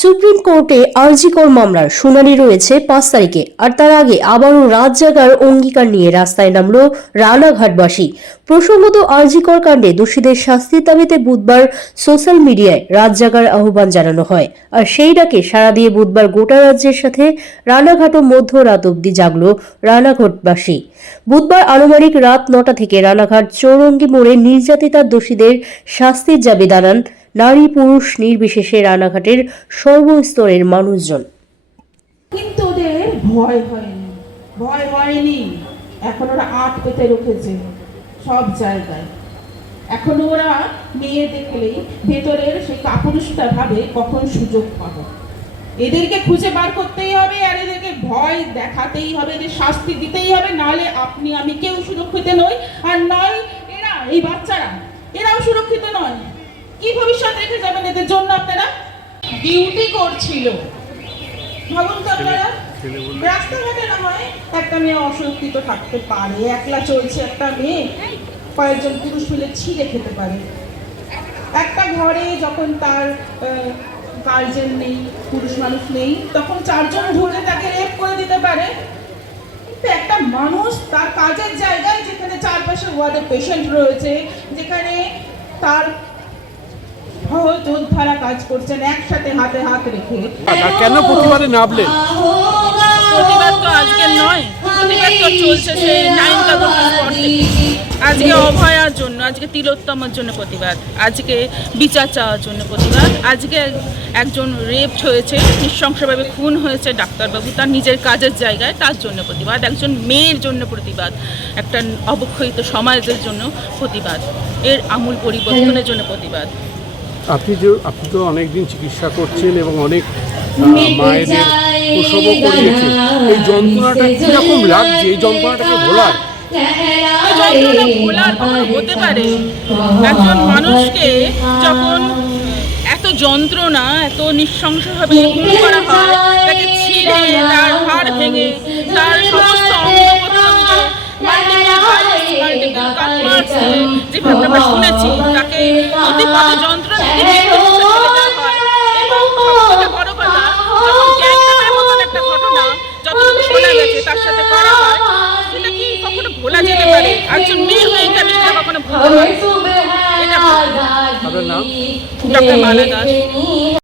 Supreme কোর্টে আরজিকর মামলার শুনানি রয়েছে পাঁচ তারিখে, আর তার আগে আবারও রাত জাগার অঙ্গীকার নিয়ে রাস্তায় নামল রানাঘাটবাসী। প্রসঙ্গত, আরজিকর কাণ্ডে দোষীদের শাস্তির দাবিতে বুধবার সোশ্যাল মিডিয়ায় রাত জাগার আহ্বান জানানো হয়, আর সেই ডাকে সাড়া দিয়ে বুধবার গোটা রাজ্যের সাথে রানাঘাটও মধ্যরাত অব্দি জাগল রানাঘাটবাসী। বুধবার আনুমানিক রাত নটা থেকে রানাঘাট চৌরঙ্গি মোড়ে নির্যাতিতার দোষীদের শাস্তির দাবি জানান নারী পুরুষ নির্বিশেষে রানাঘাটের সর্বস্তরের মানুষজন। কিন্তু ওদের ভয় হয়নি ভয় হয়নি। এখন ওরা আট পেতে রেখেছে সব জায়গায়। এখন ওরা মেয়ে দেখলেই ভেতরের সেই কাপুরুষটা ভাবে কখন সুযোগ পাবো। এদেরকে খুঁজে বার করতেই হবে আর এদেরকে ভয় দেখাতেই হবে, এদের শাস্তি দিতেই হবে নাহলে আপনি, আমি কেউ সুরক্ষিত নই। আর নয়, এরা, এই বাচ্চারা, এরাও সুরক্ষিত নয়। ভবিষ্যৎ রেখে যাবেন এদের জন্য আপনারা? ডিউটি করছিল। ভাবুন তো আপনারা। রাস্তাঘাটে না হয় একটা মেয়ে অসুরক্ষিত থাকতে পারে একলা চলছে একটা মেয়ে কয়েকজন পুরুষ মিলে ছিঁড়ে খেতে পারে। একটা ঘরে যখন তার গার্জেন নেই পুরুষ মানুষ নেই তখন চারজন ধরে তাকে রেপ করে দিতে পারে। কিন্তু একটা মানুষ তার কাজের জায়গায় যেখানে চারপাশে ওয়ার্ডে পেশেন্ট রয়েছে যেখানে তার যোদ্ধারা কাজ করছেন একসাথে হাতে হাত রেখে। কেন প্রতিবাদে নামলেন প্রতিবাদ তো আজকে নয় প্রতিবাদ তো চলছে সেই নাইন আজকে অভয়ার জন্য আজকে তিলোত্তমার জন্য প্রতিবাদ আজকে বিচার চাওয়ার জন্য প্রতিবাদ আজকে একজন রেপ হয়েছে নৃশংসভাবে খুন হয়েছে ডাক্তারবাবু তার নিজের কাজের জায়গায় তার জন্য প্রতিবাদ একজন মেয়ের জন্য প্রতিবাদ একটা অবক্ষয়িত সমাজের জন্য প্রতিবাদ এর আমূল পরিবর্তনের জন্য প্রতিবাদ। আপনি যে আপনি তো অনেকদিন চিকিৎসা করছেন এবং অনেক মায়েদের প্রসবও করিয়েছেন। এই যন্ত্রণাটা কীরকম লাগছে? এই যন্ত্রণাটাকে ভোলার। হতে পারে? একজন মানুষকে যখন এত যন্ত্রণা এত নৃশংসভাবে খুন করা হয় তাকে ছিঁড়ে তার হাড় ভেঙে তার সমস্ত অঙ্গ যেভাবে আমরা শুনেছি তাকে অতিপাত যন্ত্রণা နော်။တက်ပြန်ပါလေတာ။